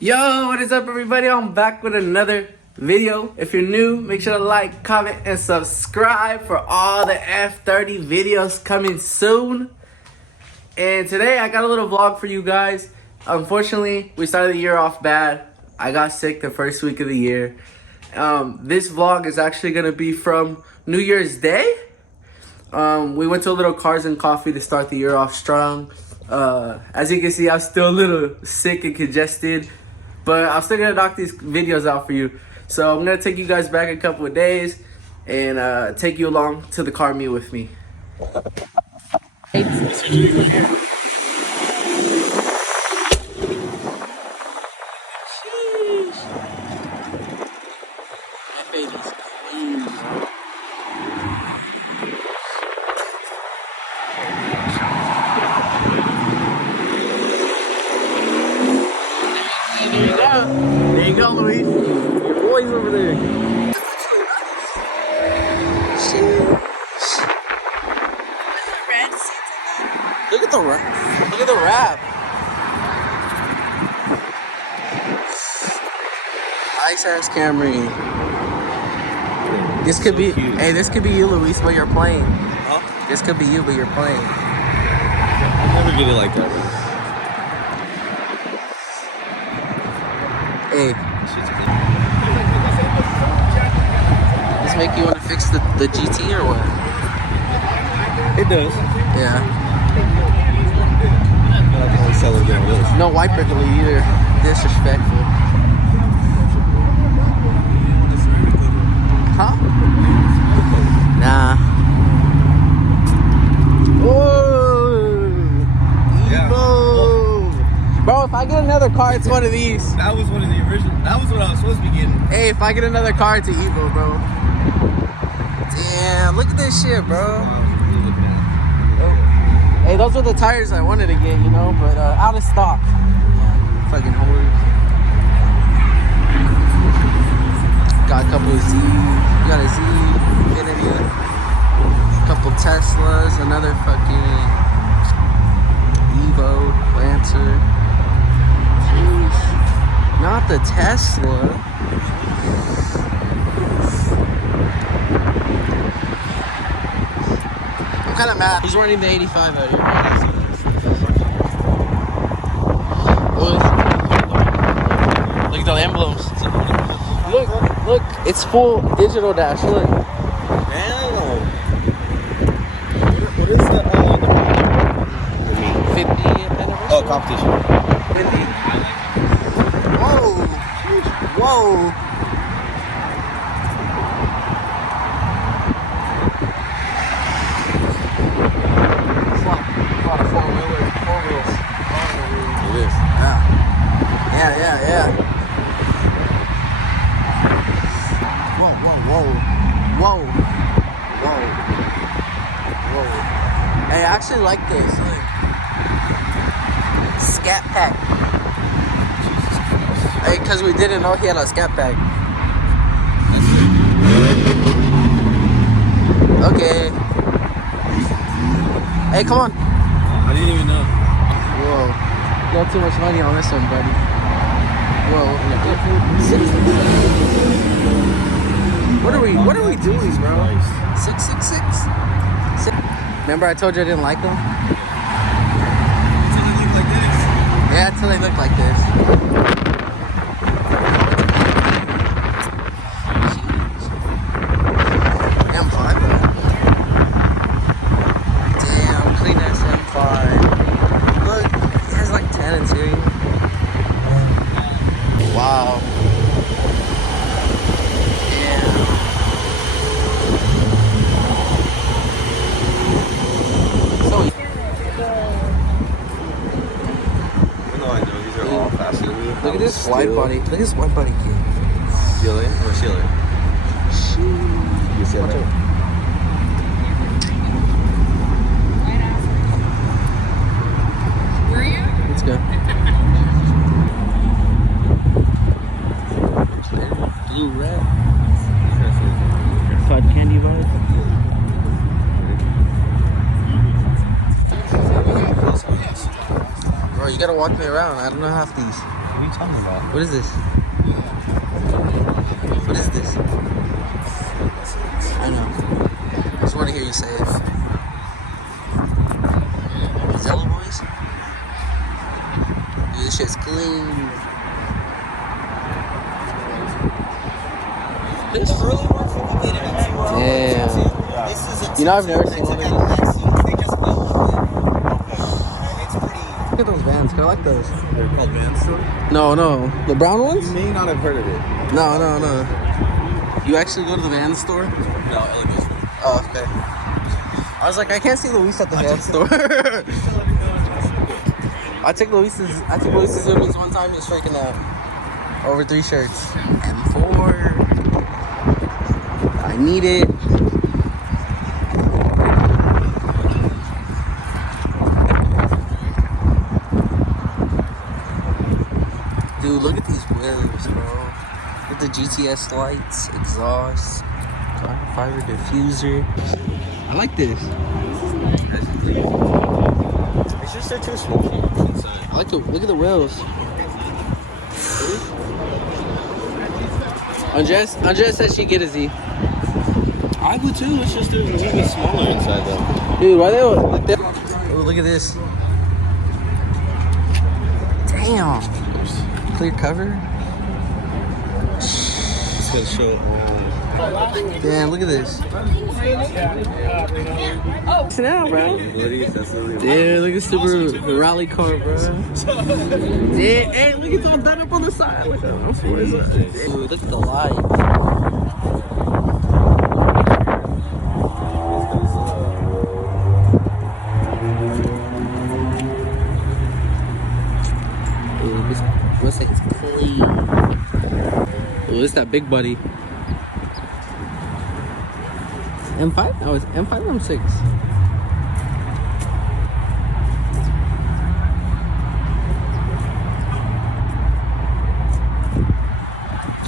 Yo, what is up everybody? I'm back with another video. If you're new, make sure to like, comment, and subscribe for all the F30 videos coming soon. And today I got a little vlog for you guys. Unfortunately, we started the year off bad. I got sick the first week of the year. This vlog is actually gonna be from New Year's Day. We went to a little Cars and Coffee to start the year off strong. As you can see, I'm still a little sick and congested, but I'm still gonna knock these videos out for you. So I'm gonna take you guys back a couple of days and take you along to the car meet with me. There you go, Luis. Your boy's over there. Look at the wrap. Look at the wrap. Nice ass Camry. This could be, hey, this could be you, Luis, but you're playing. Huh? This could be you, but you're playing. I'll never get it like that. Hey. This make you want to fix the GT or what? It does. Yeah. No No white prickly either. Disrespectful. Huh? Nah. Whoa! Yeah. Bro, if I get another car, it's one of these. That was one of the original. That was what I was supposed to be getting. Hey, if I get another car, it's an Evo, bro. Damn, look at this shit, bro. Hey, those were the tires I wanted to get, you know, but out of stock. Yeah, fucking whores. Got a couple of Z. Got a Z, Infinity, a couple Teslas, another fucking Evo, Lancer. Jeez. Not the Tesla. I'm kind of mad. Who's running the 85 out here? Look at the emblems. Look, it's full digital dash. Look. Damn. What is the 50th anniversary? Oh, competition. 50. Whoa. Whoa. Yeah. Whoa. Hey, I actually like this. Look. Scat pack. Hey, because we didn't know he had a scat pack. Okay. Hey, come on. I didn't even know. Whoa. You got too much money on this one, buddy. Whoa. What are we doing, bro? 666? Remember I told you I didn't like them? Until they look like this. Yeah, until they look like this. M5. Damn, clean ass M5. Look, it has like 10 interior. Wow. Look at this wide body. Look at this wide body kid. Ceiling or ceiling? You see that? Were you? Let's go. Blue red. Cotton candy vibe. Bro, you gotta walk me around. I don't know half these. What are you talking about? What is this? What is this? I know. I just want to hear you say it. Zello boys? Dude, this shit's clean. It's really worth it to get it. Damn. This is a You know, I've never seen one of these. They just will. It's pretty. Look at those Vans. I like those. They're called Vans still? No, no. The brown ones? You may not have heard of it. No, no, no. You actually go to the Van store? No, Ellie goes for it. Oh, okay. I was like, I can't see Luis at the Van store. I took Luis's Zoomies one time. He was freaking out over 3 shirts. M4. I need it. Dude, look at these wheels, bro. With the GTS lights, exhaust, carbon fiber diffuser. I like this. It's just they're too small for you inside. I like the look at the wheels. Andres said she'd get a Z. I would too. It's just they're a little bit smaller inside though. Dude, why they look that? Oh, look at this. Damn. Clear cover. It's gonna show. Damn, look at this. Sit down, bro. Dude, look at Subaru rally car, bro. Yeah, hey, look, it's all done up on the side. Look at Dude, look at the light. Dude, this looks like it's clean. Oh, it's that big buddy. M5? No, it's M5 or M6?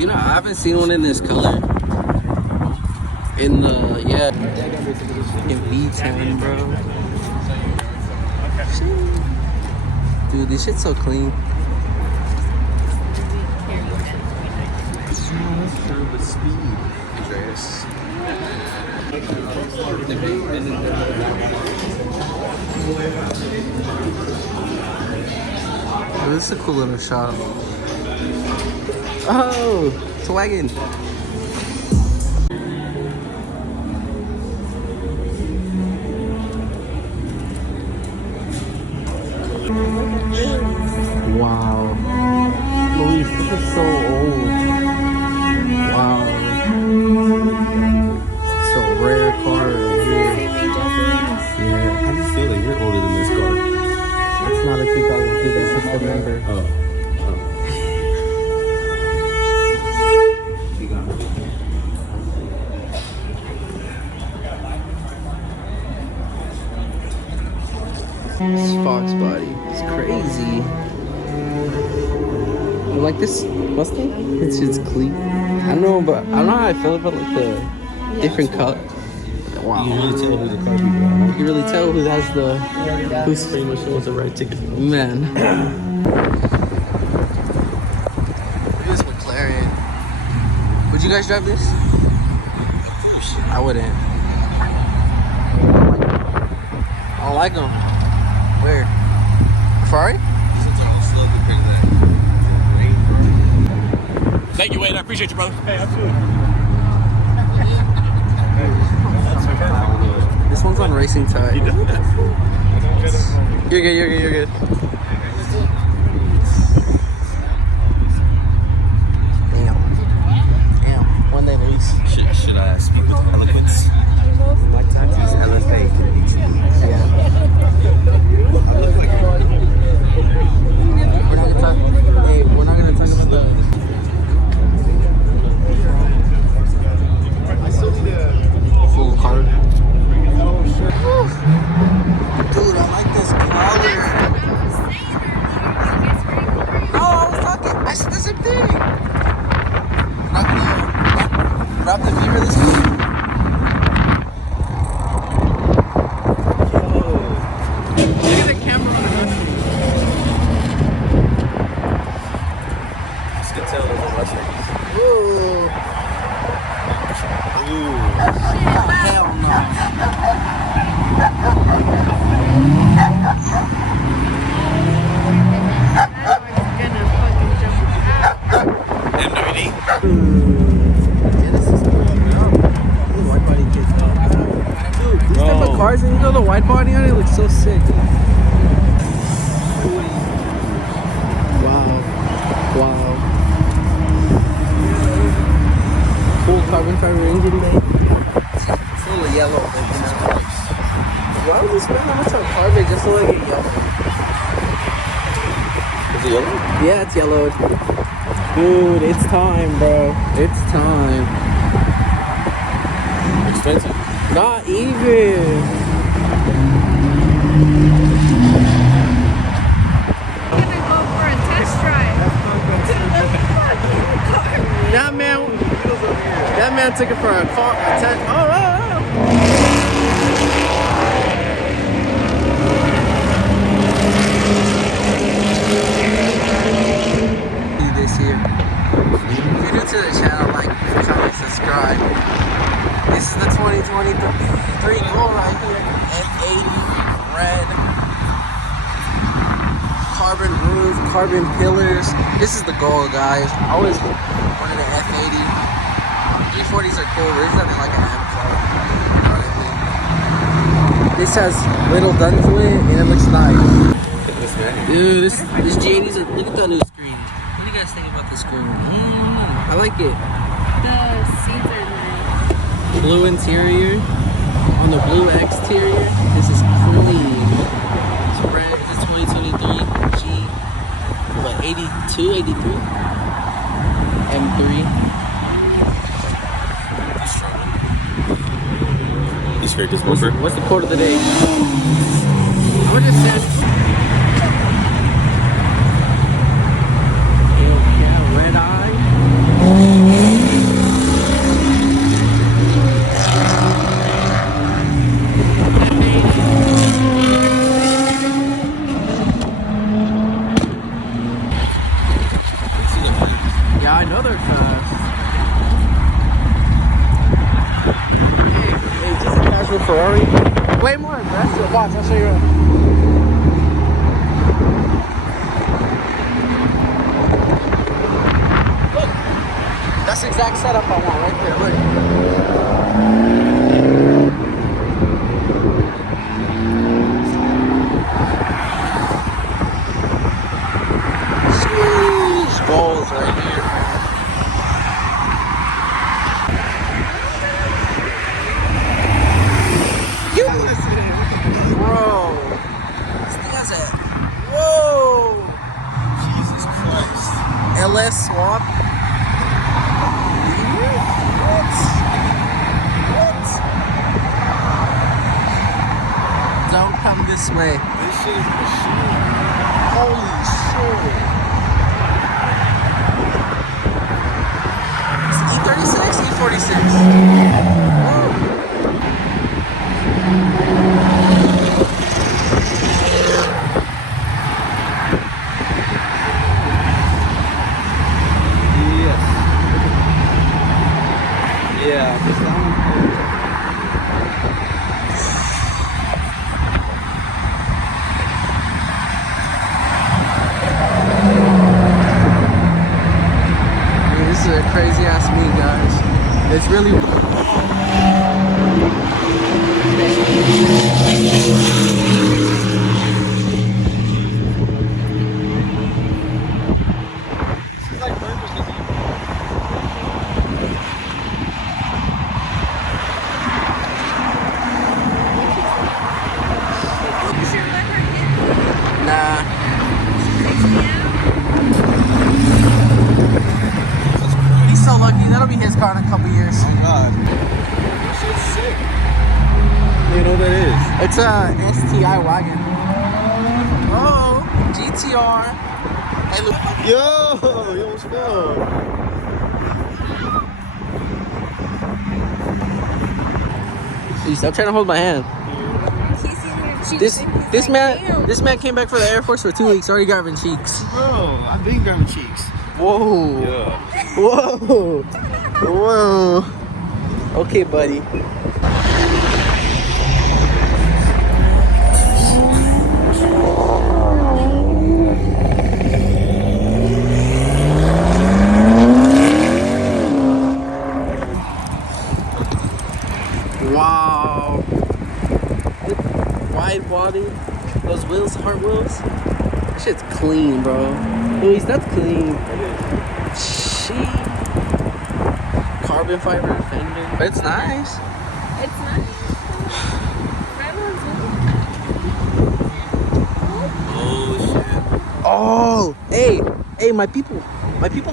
You know, I haven't seen one in this color. In the, yeah. In V10, bro. Dude, this shit's so clean. The speed, Andreas. Oh, this is a cool little shop. Oh, it's a wagon. Wow. Luis, this is so old. Wow. It's a rare car right here. Yeah. I just feel like you're older than this car. It's not a 2002, that's just the number. Oh. This Fox body is crazy. You like this Mustang? It's just clean. I don't know, but I don't know how I feel about like the different color. Wow. You really tell who the car people are. You can really tell who has the Who's famous owns the right ticket? man. Look at this McLaren. Would you guys drive this? I wouldn't. I don't like them. Where? Ferrari? Thank you, Wade. I appreciate you, brother. Hey, This one's on racing tide. You're good, you're good, you're good. Damn. Damn. One day, Luis. Should I speak with eloquence? Like taxis, LSA. Yeah. We're not gonna talk. Hey, we're not gonna talk about the. Full card. Dude, I like this color. just can tell there's a Western. Ooh. Ooh. Hell no. MWD. Yeah, this is cool. These wide body kids. Dude, these type of cars, and you know the wide body on it looks so sick. Wow. Wow. Cool carbon fiber engine bay. Full of yellow. Why would you spend that much on carbon just to like get yellow? Is it yellow? Yeah, it's yellowed. Dude, it's time, bro. It's time. Expensive. Not even. Gonna go for a test drive. That man took it for a car. A test. Oh. This here. If you're new to the channel, like, comment, subscribe. This is the 2023 goal right here. F80 red. Carbon roof, carbon pillars. This is the goal, guys. I always wanted an F80. 340s are cool, but this doesn't like an M car. You know what I mean? This has little done to it, and it looks nice. Dude, this G80's look at that new screen. What do you guys think about the screen? I like it. The seats are nice. Blue interior on the blue exterior. This is clean. It's red. This is 2023 G. What, 82, 83? M3. You straight this bumper? What's the quote of the day? What it says? Yeah, red eye. Yeah, I know they're fast. Hey, just a casual Ferrari. Way more aggressive. Watch, I'll show you. Look, that's the exact setup I want right there. Look. Sheesh, goals right here. Bro, this thing has a, whoa, Jesus Christ. LS swap. What? Don't come this way. This shit is machine. Holy shit. It's E36, E46. Yeah, just that one. This is a crazy ass meet, guys. It's really. Nah. He's so lucky. That'll be his car in a couple years. Oh god. This shit's sick. You know what that is? It's a STI wagon. Oh, GTR. Hey, look. Yo, you almost fell. Please stop trying to hold my hand. This man came back for the Air Force for 2 weeks. Already grabbing cheeks. Bro, I've been grabbing cheeks. Whoa. Yeah. Whoa. Whoa. Okay, buddy. Wow. Wide body. Those wheels, hard wheels. That shit's clean, bro. Luis, that's clean. She. Carbon fiber fender. But it's nice. It's nice. Oh, hey, my people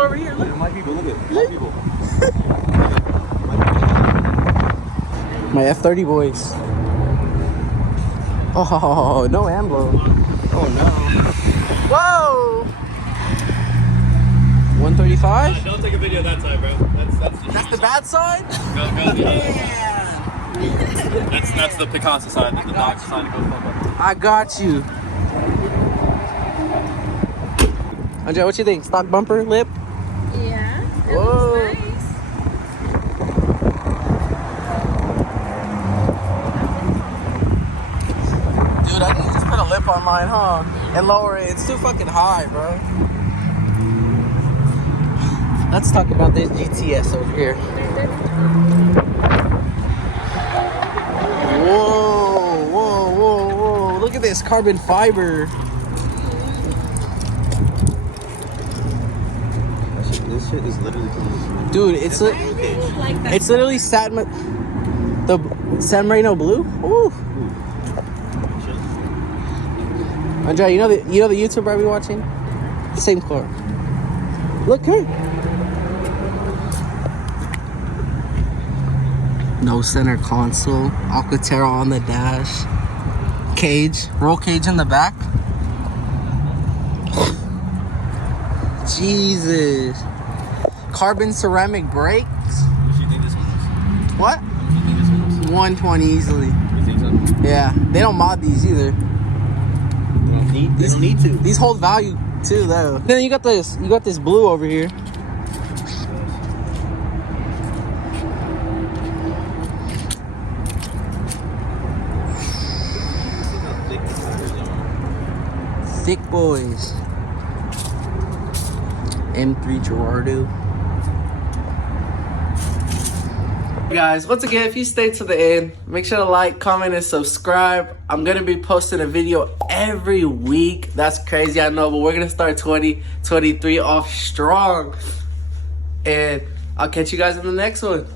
are over here. Look. Yeah, my people, look at my people. My F30 boys. Oh, no ammo. Oh no. Whoa. 135? Don't take a video that side, bro. That's the bad side? Go the other. That's the Picasso side. The dog's trying to go fuck up. I got you. Andrea, what you think? Stock bumper lip? Yeah. It Whoa. looks nice. Dude, I can just put a lip on mine, huh? And lower it. It's too fucking high, bro. Let's talk about this GTS over here. Whoa, whoa, whoa, whoa. Look at this carbon fiber. This shit is literally cool. Dude, it's I really like that. it's literally the San Marino blue. Ooh. Andrea, you know the YouTuber I be watching? Same color. Look here. No center console. Alcantara on the dash. Cage. Roll cage in the back. Jesus. Carbon ceramic brakes. What do you think this one is? What? What do you think this one is? 120 easily. You think so? Yeah. They don't mod these either. They don't need to. These hold value too, though. Then you got this blue over here. Thick boys. M3 Gerardo. Guys, once again, if you stay to the end, make sure to like, comment, and subscribe. I'm gonna be posting a video every week. That's crazy, I know, but we're gonna start 2023 off strong. And I'll catch you guys in the next one.